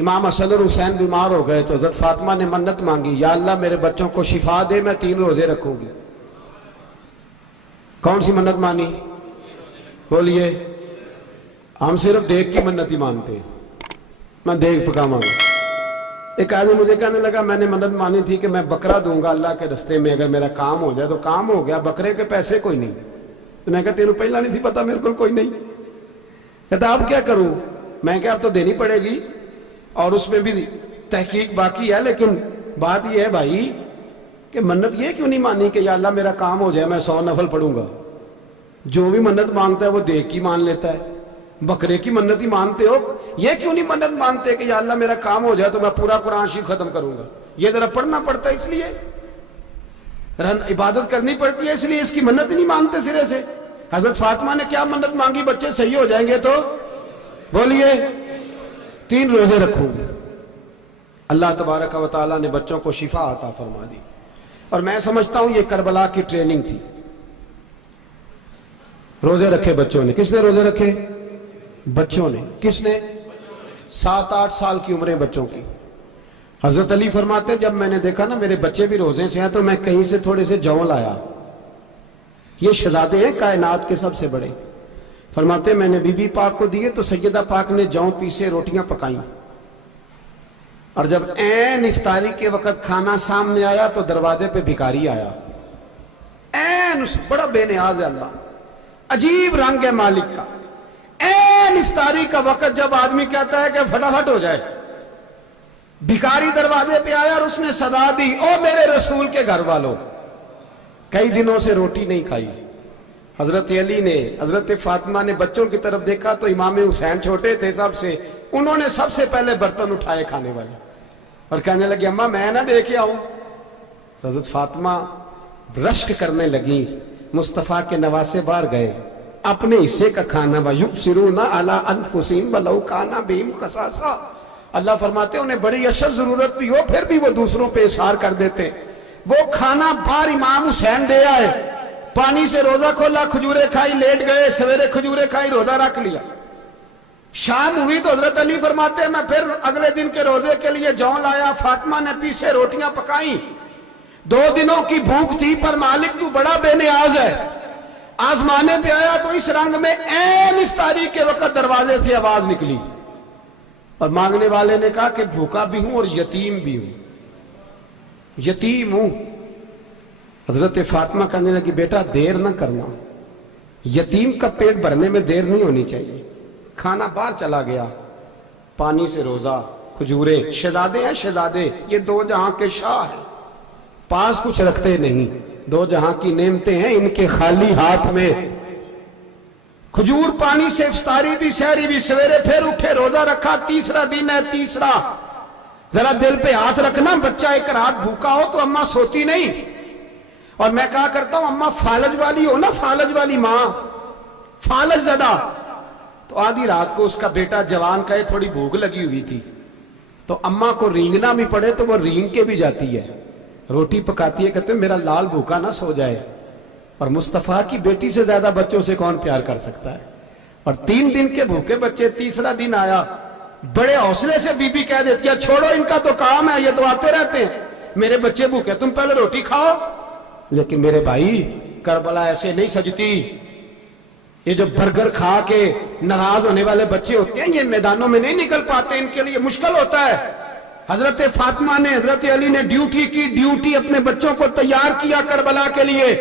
امام حسن اور حسین بیمار ہو گئے تو حضرت فاطمہ نے منت مانگی، یا اللہ میرے بچوں کو شفا دے، میں 3 روزے رکھوں گی۔ کون سی منت مانی؟ بولیے۔ ہم صرف دیکھ کی منت ہی مانتے ہیں، میں دیکھ پکاواں گا۔ ایک آدمی مجھے کہنے لگا میں نے منت مانی تھی کہ میں بکرا دوں گا اللہ کے رستے میں، اگر میرا کام ہو جائے تو کام ہو گیا، بکرے کے پیسے کوئی نہیں۔ تو میں کہا تینوں پہلا نہیں تھی پتا، میرے کو کوئی نہیں۔ کہتا اب کیا کروں؟ میں کہا اب تو دینی پڑے گی، اور اس میں بھی تحقیق باقی ہے، لیکن بات یہ ہے بھائی کہ منت یہ کیوں نہیں مانی کہ یا اللہ میرا کام ہو جائے میں 100 نفل پڑھوں گا؟ جو بھی منت مانگتا ہے وہ دیکھ کی مان لیتا ہے، بکرے کی منت ہی مانتے ہو، یہ کیوں نہیں منت مانتے کہ یا اللہ میرا کام ہو جائے تو میں پورا قرآن شریف ختم کروں گا؟ یہ ذرا پڑھنا پڑتا ہے، اس لیے عبادت کرنی پڑتی ہے، اس لیے اس کی منت ہی نہیں مانتے سرے سے۔ حضرت فاطمہ نے کیا منت مانگی؟ بچے صحیح ہو جائیں گے تو بولیے 3 روزے رکھوں گے۔ اللہ تبارک و تعالیٰ نے بچوں کو شفا عطا فرما دی، اور میں سمجھتا ہوں یہ کربلا کی ٹریننگ تھی۔ روزے رکھے بچوں نے۔ کس نے روزے رکھے؟ بچوں نے۔ کس نے؟ 7-8 سال کی عمریں بچوں کی۔ حضرت علی فرماتے جب میں نے دیکھا نا میرے بچے بھی روزے سے ہیں تو میں کہیں سے تھوڑے سے جوں لایا، یہ شہزادے ہیں کائنات کے سب سے بڑے۔ فرماتے میں نے بی بی پاک کو دیے تو سیدہ پاک نے جوں پیسے روٹیاں پکائیں، اور جب عین افطاری کے وقت کھانا سامنے آیا تو دروازے پہ بھکاری آیا، عین بڑا بے نیاز ہے اللہ، عجیب رنگ ہے مالک کا۔ عین افطاری کا وقت جب آدمی کہتا ہے کہ فٹافٹ ہو جائے، بھکاری دروازے پہ آیا اور اس نے صدا دی، او میرے رسول کے گھر والوں، کئی دنوں سے روٹی نہیں کھائی۔ حضرت علی نے، حضرت فاطمہ نے بچوں کی طرف دیکھا تو امام حسین چھوٹے تھے سب سے، انہوں نے سب سے پہلے برتن اٹھائے کھانے والے، اور کہنے لگے اماں میں نہ دیکھ آؤں۔ حضرت فاطمہ رشک کرنے لگی، مصطفیٰ کے نواسے باہر گئے، اپنے حصے کا کھانا وَيُبْصِرُونَ عَلَىٰ أَنفُسِهِمْ وَلَوْ كَانَ بِهِمْ خَصَاصَةٌ، اللہ فرماتے انہیں بڑی اشد ضرورت بھی ہو پھر بھی وہ دوسروں پہ اثار کر دیتے۔ وہ کھانا باہر امام حسین دے آئے، پانی سے روزہ کھولا، کھجورے کھائی، لیٹ گئے، سویرے کھجورے کھائی، روزہ رکھ لیا۔ شام ہوئی تو حضرت علی فرماتے میں پھر اگلے دن کے روزے کے لیے جوں لایا، فاطمہ نے پیچھے روٹیاں پکائیں، 2 دنوں کی بھوک تھی، پر مالک تو بڑا بے نیاز ہے، آزمانے پہ آیا تو اس رنگ میں عین افطاری کے وقت دروازے سے آواز نکلی، اور مانگنے والے نے کہا کہ بھوکا بھی ہوں اور یتیم بھی ہوں، یتیم ہوں۔ حضرت فاطمہ کہنے لگی بیٹا دیر نہ کرنا، یتیم کا پیٹ بھرنے میں دیر نہیں ہونی چاہیے۔ کھانا باہر چلا گیا، پانی سے روزہ، کھجورے، شہزادے ہیں شہزادے، یہ 2 جہاں کے شاہ ہیں، پاس کچھ رکھتے نہیں، 2 جہاں کی نعمتیں ہیں ان کے خالی ہاتھ میں۔ کھجور پانی سے افطاری بھی سحری بھی، سویرے پھر اٹھے روزہ رکھا، تیسرا دن ہے، تیسرا ذرا دل پہ ہاتھ رکھنا، بچہ ایک رات بھوکا ہو تو اماں سوتی نہیں، اور میں کہا کرتا ہوں اماں فالج والی ہو نا، فالج والی ماں، فالج زدہ، تو آدھی رات کو اس کا بیٹا جوان کہے تھوڑی بھوک لگی ہوئی تھی، تو اماں کو رینگنا بھی پڑے تو وہ رینگ کے بھی جاتی ہے، روٹی پکاتی ہے، کہتے ہیں میرا لال بھوکا نہ سو جائے۔ اور مصطفیٰ کی بیٹی سے زیادہ بچوں سے کون پیار کر سکتا ہے؟ اور 3 دن کے بھوکے بچے، تیسرا دن آیا، بڑے حوصلے سے بی بی کہہ دیتی ہے چھوڑو ان کا تو کام ہے، یہ تو آتے رہتے ہیں، میرے بچے بھوکے تم پہلے روٹی کھاؤ۔ لیکن میرے بھائی کربلا ایسے نہیں سجتی، یہ جو برگر کھا کے ناراض ہونے والے بچے ہوتے ہیں یہ میدانوں میں نہیں نکل پاتے، ان کے لیے مشکل ہوتا ہے۔ حضرت فاطمہ نے، حضرت علی نے ڈیوٹی کی، ڈیوٹی اپنے بچوں کو تیار کیا کربلا کے لیے۔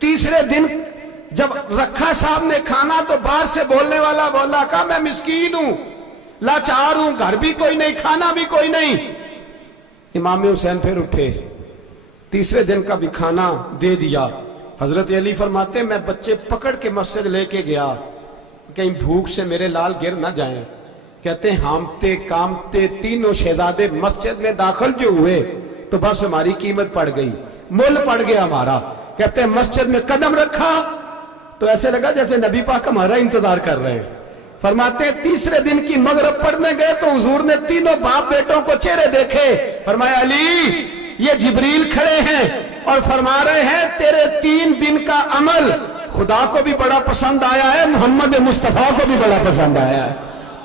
تیسرے دن جب رکھا صاحب نے کھانا تو باہر سے بولنے والا بولا کہا میں مسکین ہوں، لاچار ہوں، گھر بھی کوئی نہیں، کھانا بھی کوئی نہیں۔ امام حسین پھر اٹھے، تیسرے دن کا بھی کھانا دے دیا۔ حضرت علی فرماتے میں بچے پکڑ کے مسجد لے کے گیا، کہیں بھوک سے میرے لال گر نہ جائیں۔ کہتے ہیں ہامتے کامتے تینوں شہزادے مسجد میں داخل جو ہوئے تو بس ہماری قیمت پڑ گئی، مول پڑ گیا ہمارا۔ کہتے ہیں مسجد میں قدم رکھا تو ایسے لگا جیسے نبی پاک ہمارا انتظار کر رہے ہیں۔ فرماتے ہیں تیسرے دن کی مغرب پڑھنے گئے تو حضور نے تینوں باپ بیٹوں کو چہرے دیکھے، فرمایا علی یہ جبریل کھڑے ہیں اور فرما رہے ہیں تیرے 3 دن کا عمل خدا کو بھی بڑا پسند آیا ہے، محمد مصطفیٰ کو بھی بڑا پسند آیا ہے۔